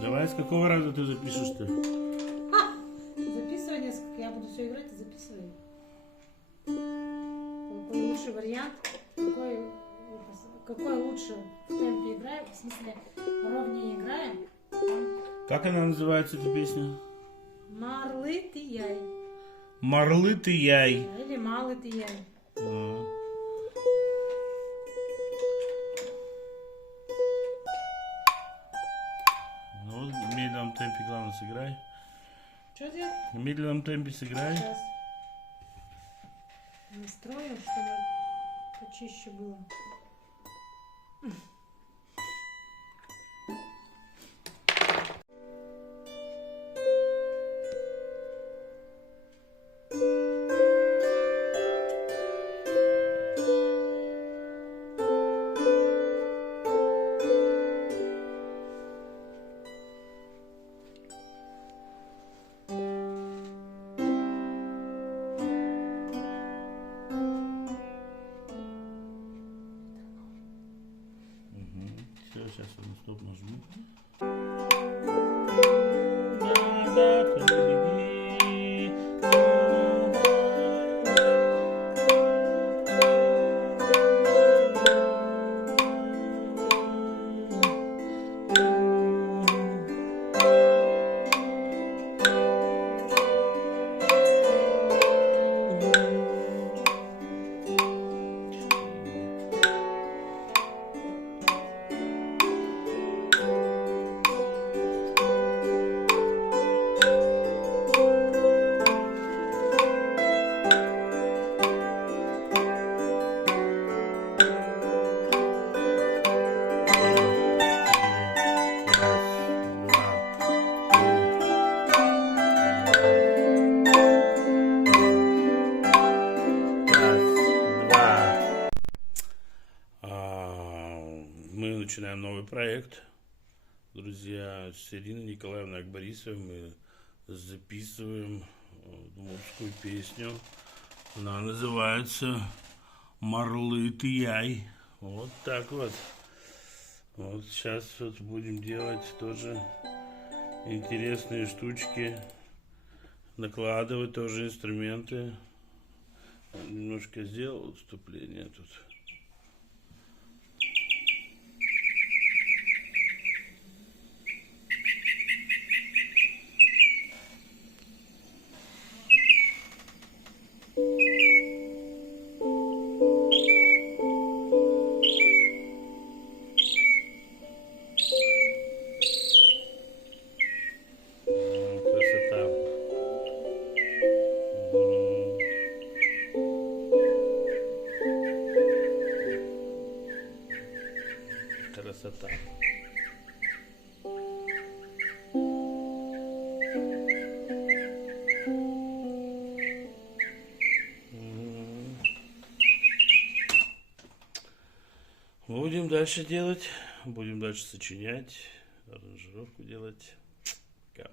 Давай, с какого раза ты запишешь-то? Записывай несколько, я буду все играть и записывай. Какой лучший вариант, какой лучше в темпе играем, в смысле ровнее играем. Как она называется, эта песня? Марлы ты яй. Марлы ты яй. Или малы ты яй. Ну, в медленном темпе, главное, сыграй. Что делать? В медленном темпе сыграй. Сейчас настрою, чтобы почище было. Все, сейчас я на стоп нажму. Мы начинаем новый проект. Друзья, с Ириной Николаевной Акбарисовой мы записываем удмуртскую песню. Она называется «Марлы ты яй». Вот так вот. Вот сейчас вот будем делать тоже интересные штучки. Накладывать тоже инструменты. Немножко сделал вступление тут. Красота. Красота. Будем дальше делать, будем дальше сочинять, аранжировку делать. Пока.